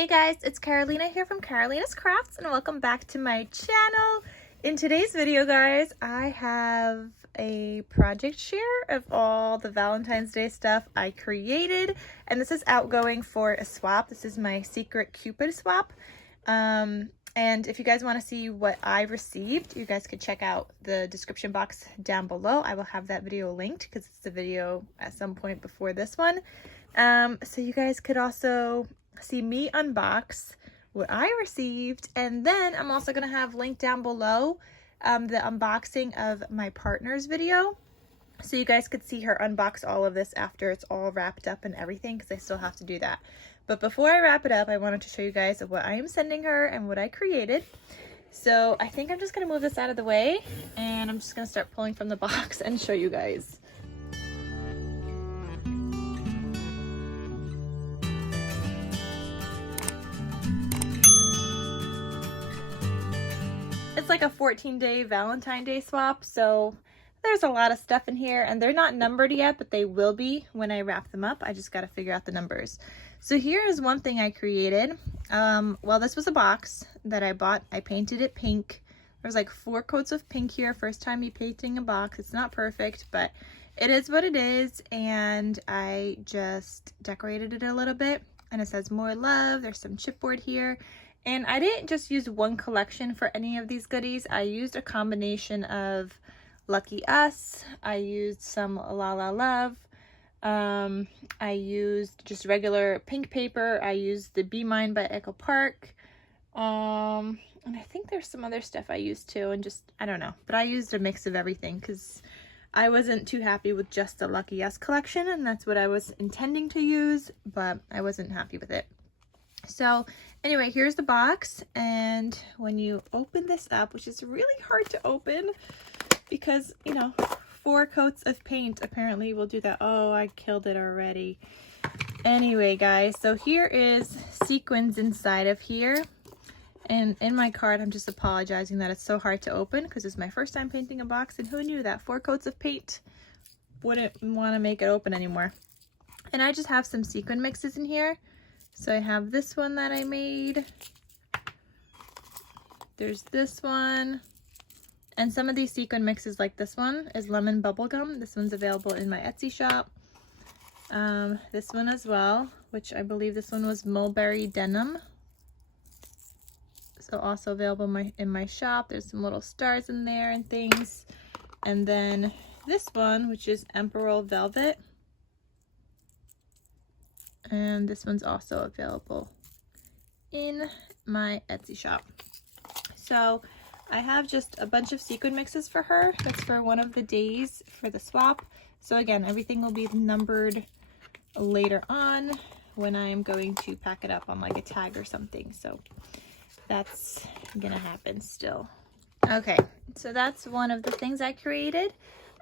Hey guys, it's Karolina here from KarolinasKrafts and welcome back to my channel. In today's video, guys, I have a project share of all the Valentine's Day stuff I created, and this is Outgoing for a swap. This is my secret Cupid swap. And if you guys want to see what I received, you guys could check out the description box down below. I will have that video linked because it's the video at some point before this one. So you guys could also see me unbox what I received, and then I'm also going to have linked down below the unboxing of my partner's video, so you guys could see her unbox all of this after it's all wrapped up and everything, because I still have to do that. But before I wrap it up, I wanted to show you guys what I am sending her and what I created. So I think I'm just going to move this out of the way, and I'm just going to start pulling from the box and show you guys. It's like a 14-day Valentine Day swap, so there's a lot of stuff in here, and they're not numbered yet, but they will be when I wrap them up. I just got to figure out the numbers. So here is one thing I created. Well, this was a box that I bought. I painted it pink. There's like 4 coats of pink here. First time me painting a box. It's not perfect, but it is what it is, and I just decorated it a little bit, and it says more love. There's some chipboard here. And I didn't just use one collection for any of these goodies. I used a combination of Lucky Us. I used some La La Love. I used just regular pink paper. I used the Be Mine by Echo Park. And I think there's some other stuff I used too, and just, I don't know. But I used a mix of everything because I wasn't too happy with just the Lucky Us collection, and that's what I was intending to use, but I wasn't happy with it. So anyway, here's the box, and when you open this up, which is really hard to open because, you know, 4 coats of paint apparently will do that. Oh, I killed it already. Anyway, guys, so here is sequins inside of here, and in my card I'm just apologizing that it's so hard to open because it's my first time painting a box, and who knew that 4 coats of paint wouldn't want to make it open anymore. And I just have some sequin mixes in here. So I have this one that I made. There's this one. And some of these sequin mixes, like this one, is lemon bubblegum. This one's available in my Etsy shop. This one as well, which I believe this one was mulberry denim. So also available in my shop. There's some little stars in there and things. And then this one, which is Emperor Velvet. And this one's also available in my Etsy shop. So I have just a bunch of sequin mixes for her. That's for one of the days for the swap. So again, everything will be numbered later on when I'm going to pack it up on like a tag or something. So that's gonna happen still. Okay, so that's one of the things I created.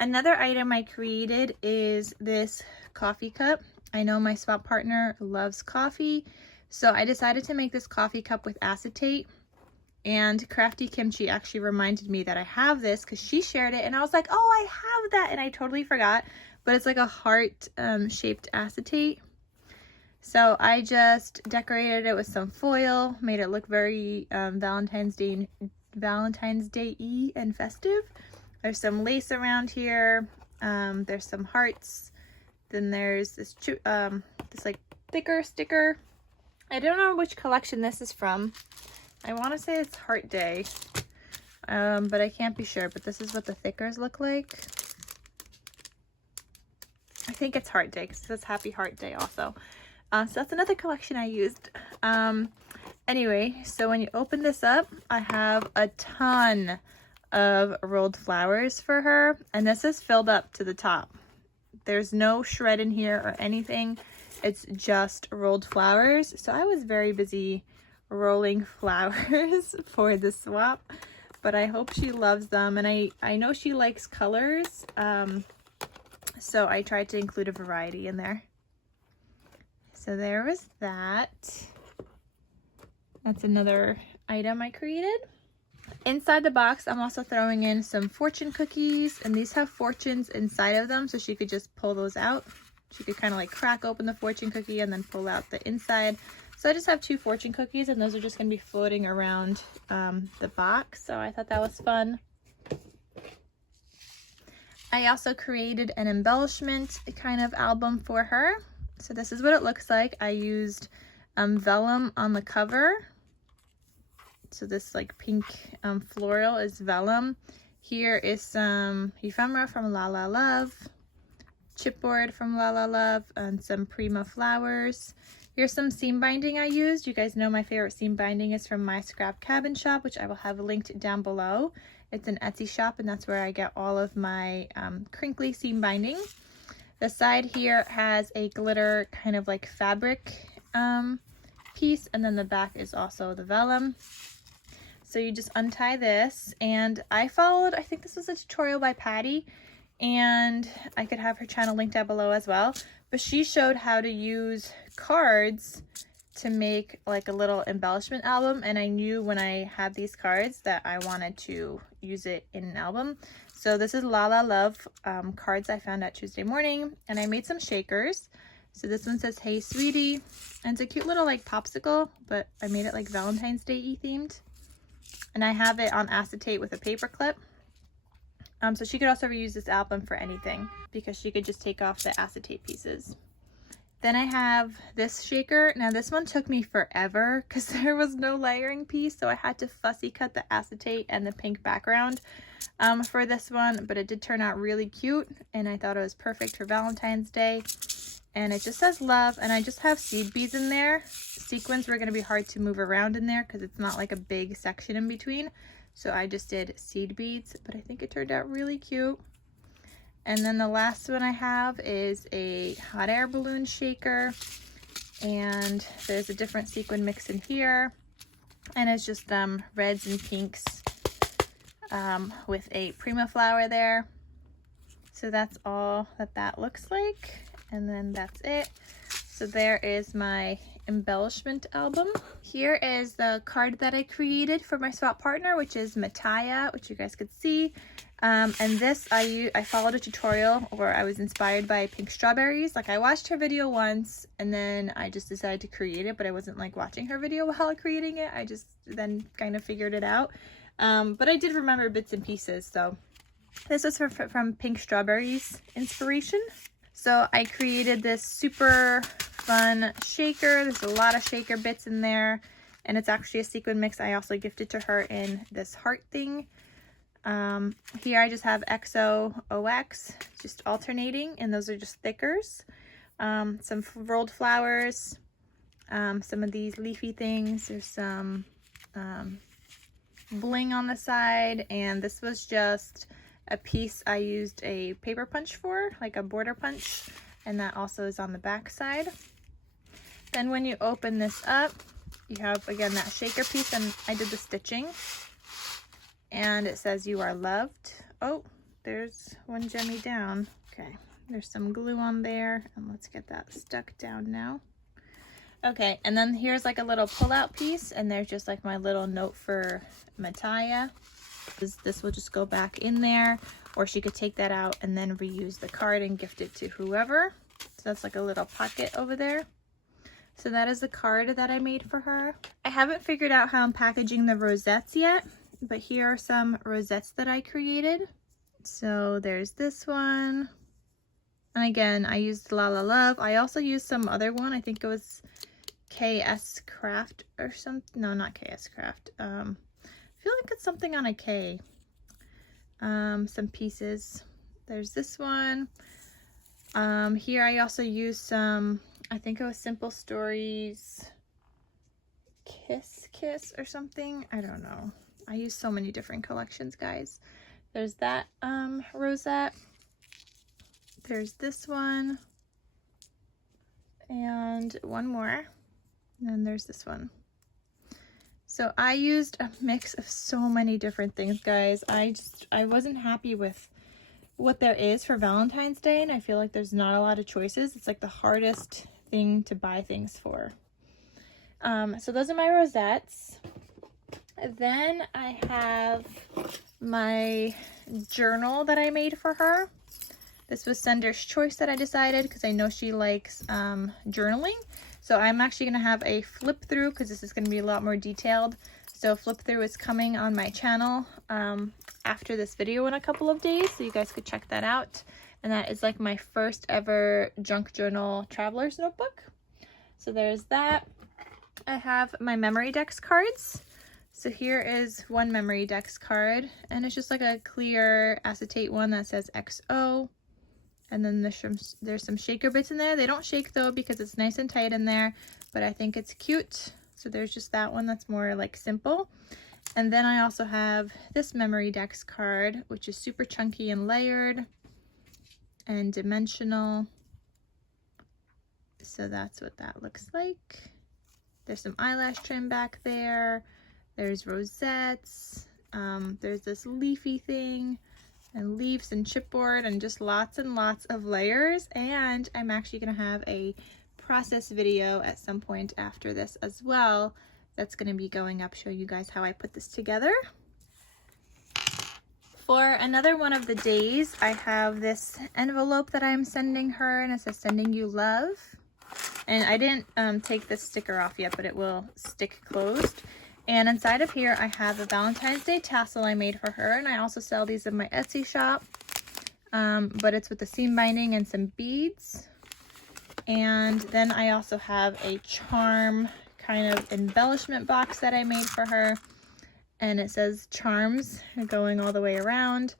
Another item I created is this coffee cup. I know my swap partner loves coffee, so I decided to make this coffee cup with acetate. And Crafty Kimchi actually reminded me that I have this because she shared it, and I was like, oh, I have that, and I totally forgot. But it's like a heart shaped acetate. So I just decorated it with some foil, made it look very Valentine's Day y and festive. There's some lace around here. There's some hearts. Then there's this like thicker sticker. I don't know which collection this is from. I want to say it's Heart Day, but I can't be sure. But this is what the thickers look like. I think it's Heart Day because it says Happy Heart Day also. So that's another collection I used. Anyway, so when you open this up, I have a ton of rolled flowers for her, and this is filled up to the top. There's no shred in here or anything. It's just rolled flowers. So I was very busy rolling flowers for the swap, but I hope she loves them. And I know she likes colors. So I tried to include a variety in there. So there was that. That's another item I created. Inside the box, I'm also throwing in some fortune cookies, and these have fortunes inside of them, so she could just pull those out. She could kind of like crack open the fortune cookie and then pull out the inside. So I just have 2 fortune cookies, and those are just going to be floating around the box. So I thought that was fun. I also created an embellishment kind of album for her. So this is what it looks like. I used vellum on the cover. So this like pink floral is vellum. Here is some ephemera from La La Love, chipboard from La La Love, and some Prima flowers. Here's some seam binding I used. You guys know my favorite seam binding is from My Scrap Cabin Shop, which I will have linked down below. It's an Etsy shop, and that's where I get all of my crinkly seam binding. The side here has a glitter kind of like fabric piece, and then the back is also the vellum. So you just untie this, and I followed, I think this was a tutorial by Patty, and I could have her channel linked down below as well, but she showed how to use cards to make like a little embellishment album, and I knew when I had these cards that I wanted to use it in an album. So this is La La Love cards I found out Tuesday morning, and I made some shakers. So this one says, "Hey Sweetie," and it's a cute little like popsicle, but I made it like Valentine's Day-y themed. And I have it on acetate with a paper clip. So she could also reuse this album for anything because she could just take off the acetate pieces. Then I have this shaker. Now this one took me forever because there was no layering piece, so I had to fussy cut the acetate and the pink background for this one, but it did turn out really cute, and I thought it was perfect for Valentine's Day. And it just says love, and I just have seed beads in there. Sequins were going to be hard to move around in there because it's not like a big section in between. So I just did seed beads, but I think it turned out really cute. And then the last one I have is a hot air balloon shaker. And there's a different sequin mix in here. And it's just reds and pinks with a Prima flower there. So that's all that looks like. And then that's it. So there is my embellishment album. Here is the card that I created for my swap partner, which is Mataya, which you guys could see. And this I followed a tutorial where I was inspired by pink strawberries. Like I watched her video once, and then I just decided to create it, but I wasn't like watching her video while creating it. I just then kind of figured it out. But I did remember bits and pieces. So this was from Pink Strawberries inspiration. So I created this super fun shaker. There's a lot of shaker bits in there, and it's actually a sequin mix I also gifted to her in this heart thing. Here I just have XOOX, just alternating, and those are just thickers. Some rolled flowers, some of these leafy things. There's some bling on the side, and this was just a piece I used a paper punch for, like a border punch, and that also is on the back side. Then when you open this up, you have again that shaker piece, and I did the stitching, and it says "You are loved." Oh, there's one jemmy down. Okay, there's some glue on there, and let's get that stuck down now. Okay, and then here's like a little pull-out piece, and there's just like my little note for Mataya. This will just go back in there, or she could take that out and then reuse the card and gift it to whoever. So that's like a little pocket over there. So that is the card that I made for her. I haven't figured out how I'm packaging the rosettes yet, but here are some rosettes that I created. So there's this one. And again, I used La La Love. I also used some other one. I think it was KS Craft or something. No, not KS Craft. I feel like it's something on a K. Some pieces. There's this one. Here I also used some, I think it was Simple Stories Kiss or something. I don't know. I use so many different collections, guys. There's that rosette. There's this one. And one more. And then there's this one. So I used a mix of so many different things, guys. I wasn't happy with what there is for Valentine's Day, and I feel like there's not a lot of choices. It's like the hardest thing to buy things for. So those are my rosettes. Then I have my journal that I made for her. This was Sender's choice that I decided because I know she likes journaling. So I'm actually going to have a flip through because this is going to be a lot more detailed. So flip through is coming on my channel after this video in a couple of days, so you guys could check that out. And that is like my first ever junk journal traveler's notebook. So there's that. I have my memory dex cards. So here is one memory dex card, and it's just like a clear acetate one that says XO. And then there's some shaker bits in there. They don't shake though because it's nice and tight in there, but I think it's cute. So there's just that one that's more like simple. And then I also have this memory dex card, which is super chunky and layered and dimensional. So that's what that looks like. There's some eyelash trim back there. There's rosettes. There's this leafy thing and leaves and chipboard and just lots and lots of layers. And I'm actually going to have a process video at some point after this as well. That's going to be going up, show you guys how I put this together. For another one of the days, I have this envelope that I'm sending her, and it says sending you love. And I didn't take this sticker off yet, but it will stick closed. And inside of here, I have a Valentine's Day tassel I made for her, and I also sell these in my Etsy shop. But it's with the seam binding and some beads. And then I also have a charm kind of embellishment box that I made for her, and it says charms going all the way around,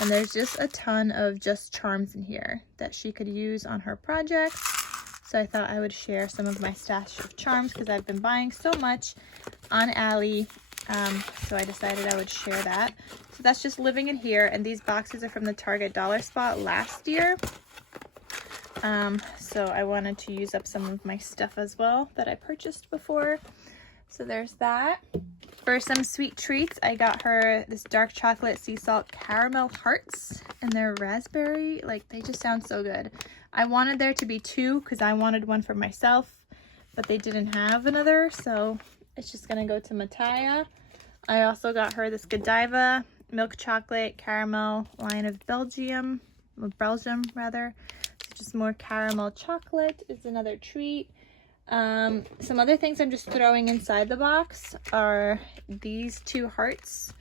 and there's just a ton of just charms in here that she could use on her projects. So I thought I would share some of my stash of charms because I've been buying so much on Ally, so I decided I would share that. So that's just living in here, and these boxes are from the Target dollar spot last year. So I wanted to use up some of my stuff as well that I purchased before. So there's that. For some sweet treats, I got her this dark chocolate sea salt caramel hearts, and they're raspberry. Like, they just sound so good. I wanted there to be two because I wanted one for myself, but they didn't have another, so it's just gonna go to Mataya. I also got her this Godiva milk chocolate caramel line of Belgium rather. Just more caramel chocolate is another treat. Some other things I'm just throwing inside the box are these two hearts.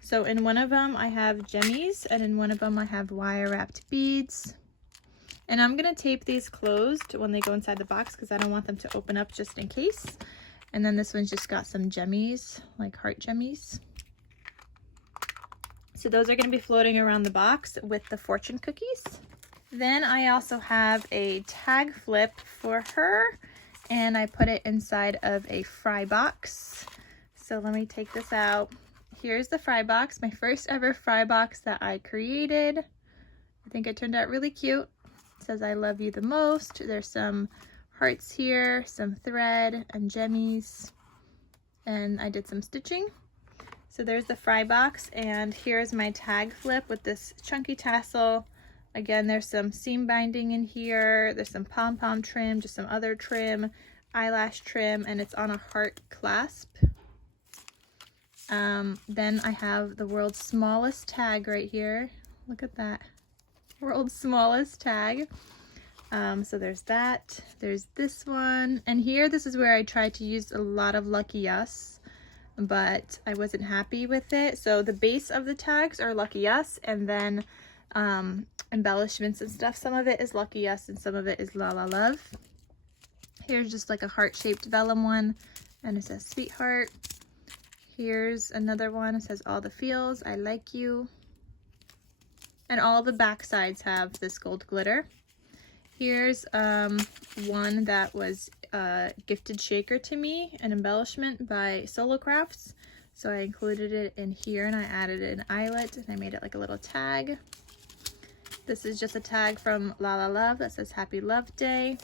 So in one of them I have gemmies, and in one of them I have wire wrapped beads. And I'm gonna tape these closed when they go inside the box because I don't want them to open up just in case. And then this one's just got some gemmies, like heart gemmies. So those are gonna be floating around the box with the fortune cookies. Then I also have a tag flip for her, and I put it inside of a fry box. So let me take this out. Here's the fry box, my first ever fry box that I created. I think it turned out really cute. It says I love you the most. There's some hearts here, some thread and gemmies, and I did some stitching. So there's the fry box, and here's my tag flip with this chunky tassel. Again, there's some seam binding in here, there's some pom-pom trim, just some other trim, eyelash trim, and it's on a heart clasp. Then I have the world's smallest tag right here. Look at that. World's smallest tag. So there's that. There's this one. And here, this is where I tried to use a lot of Lucky Us, but I wasn't happy with it. So the base of the tags are Lucky Us, and then embellishments and stuff. Some of it is Lucky Us and some of it is La La Love. Here's just like a heart-shaped vellum one, and it says sweetheart. Here's another one. It says all the feels, I like you. And all the back sides have this gold glitter. Here's one that was a gifted shaker to me, an embellishment by Solo Crafts. So I included it in here, and I added an eyelet, and I made it like a little tag. This is just a tag from La La Love that says Happy Love Day.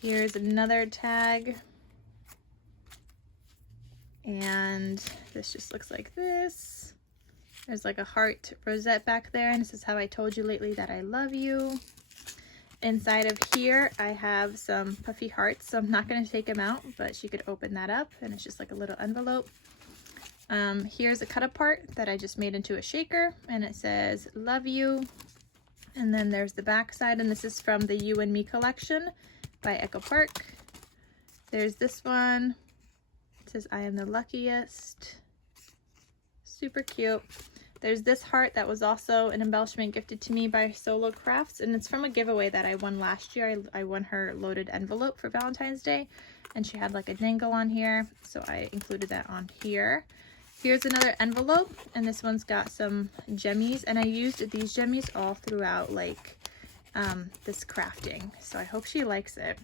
Here's another tag. And this just looks like this. There's like a heart rosette back there, and it says how I told you lately that I love you. Inside of here, I have some puffy hearts, so I'm not going to take them out, but she could open that up, and it's just like a little envelope. Here's a cut apart that I just made into a shaker, and it says love you. And then there's the back side, and this is from the You and Me collection by Echo Park. There's this one. It says, I am the luckiest. Super cute. There's this heart that was also an embellishment gifted to me by Solo Crafts, and it's from a giveaway that I won last year. I won her loaded envelope for Valentine's Day, and she had like a dangle on here, so I included that on here. Here's another envelope, and this one's got some gemmies, and I used these gemmies all throughout like this crafting, so I hope she likes it.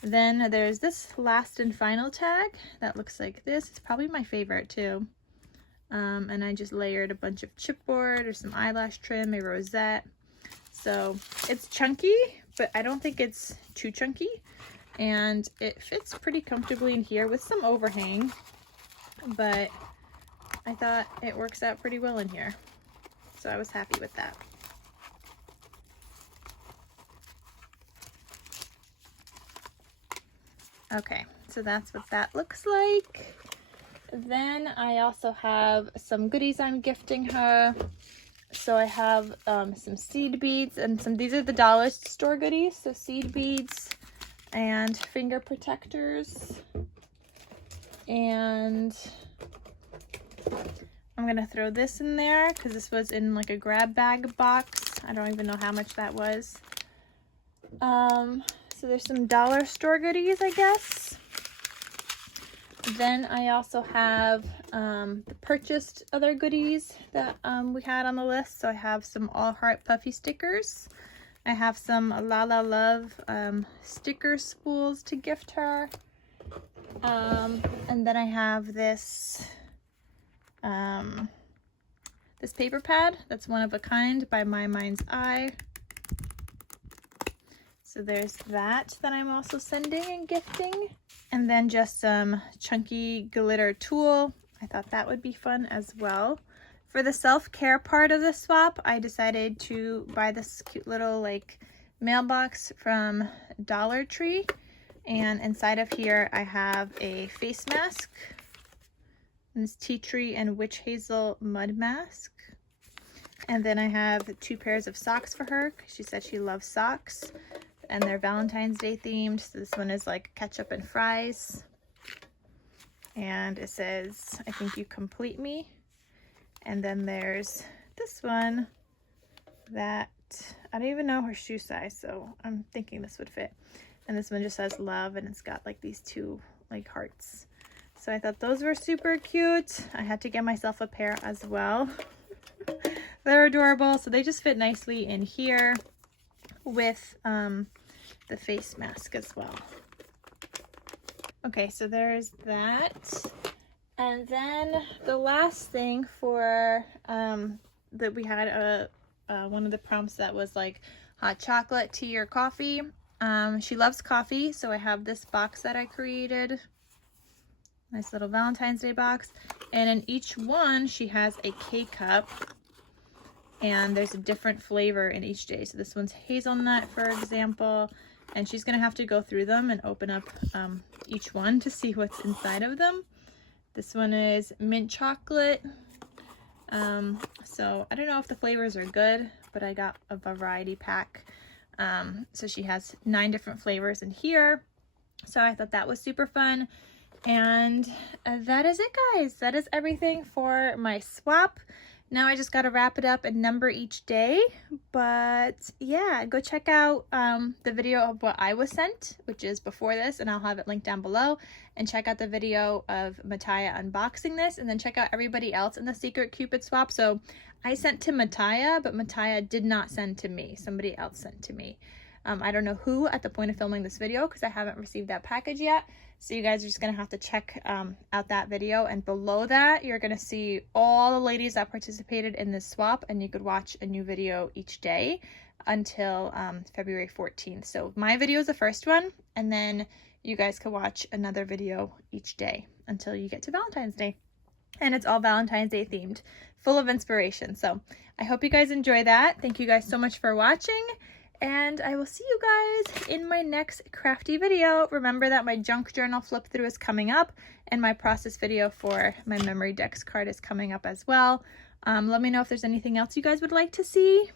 Then there's this last and final tag that looks like this. It's probably my favorite too. And I just layered a bunch of chipboard or some eyelash trim, a rosette. So it's chunky, but I don't think it's too chunky. And it fits pretty comfortably in here with some overhang, but I thought it works out pretty well in here. So I was happy with that. Okay, so that's what that looks like. Then I also have some goodies I'm gifting her. So I have some seed beads and these are the dollar store goodies. So seed beads and finger protectors. And I'm gonna throw this in there because this was in like a grab bag box. I don't even know how much that was. So there's some dollar store goodies, I guess. Then I also have the purchased other goodies that we had on the list. So I have some All Heart Puffy stickers. I have some La La Love sticker spools to gift her. And then I have this this paper pad that's one of a kind by My Mind's Eye. So there's that I'm also sending and gifting. And then just some chunky glitter tulle. I thought that would be fun as well. For the self-care part of the swap, I decided to buy this cute little like mailbox from Dollar Tree. And inside of here, I have a face mask. And this tea tree and witch hazel mud mask. And then I have 2 pairs of socks for her because she said she loves socks. And they're Valentine's Day themed. So this one is like ketchup and fries. And it says, I think you complete me. And then there's this one that I don't even know her shoe size, so I'm thinking this would fit. And this one just says love, and it's got like these 2 like hearts. So I thought those were super cute. I had to get myself a pair as well. They're adorable. So they just fit nicely in here with the face mask as well. Okay, so there's that. And then the last thing for that we had one of the prompts that was like hot chocolate, tea, or coffee. She loves coffee, so I have this box that I created. Nice little Valentine's Day box. And in each one, she has a K-cup. And there's a different flavor in each day. So this one's hazelnut, for example. And she's going to have to go through them and open up each one to see what's inside of them. This one is mint chocolate. So I don't know if the flavors are good, but I got a variety pack. So she has 9 different flavors in here. So I thought that was super fun. And that is it, guys. That is everything for my swap. Now I just got to wrap it up and number each day. But yeah, go check out the video of what I was sent, which is before this, and I'll have it linked down below. And check out the video of Mataya unboxing this, and then check out everybody else in the secret Cupid swap. So I sent to Mataya, but Mataya did not send to me. Somebody else sent to me. I don't know who at the point of filming this video because I haven't received that package yet. So you guys are just going to have to check out that video. And below that, you're going to see all the ladies that participated in this swap. And you could watch a new video each day until February 14th. So my video is the first one. And then you guys can watch another video each day until you get to Valentine's Day. And it's all Valentine's Day themed, full of inspiration. So I hope you guys enjoy that. Thank you guys so much for watching. And I will see you guys in my next crafty video. Remember that my junk journal flip through is coming up, and my process video for my memory decks card is coming up as well. Let me know if there's anything else you guys would like to see.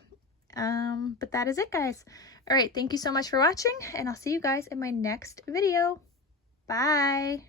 But that is it, guys. All right, thank you so much for watching, and I'll see you guys in my next video. Bye.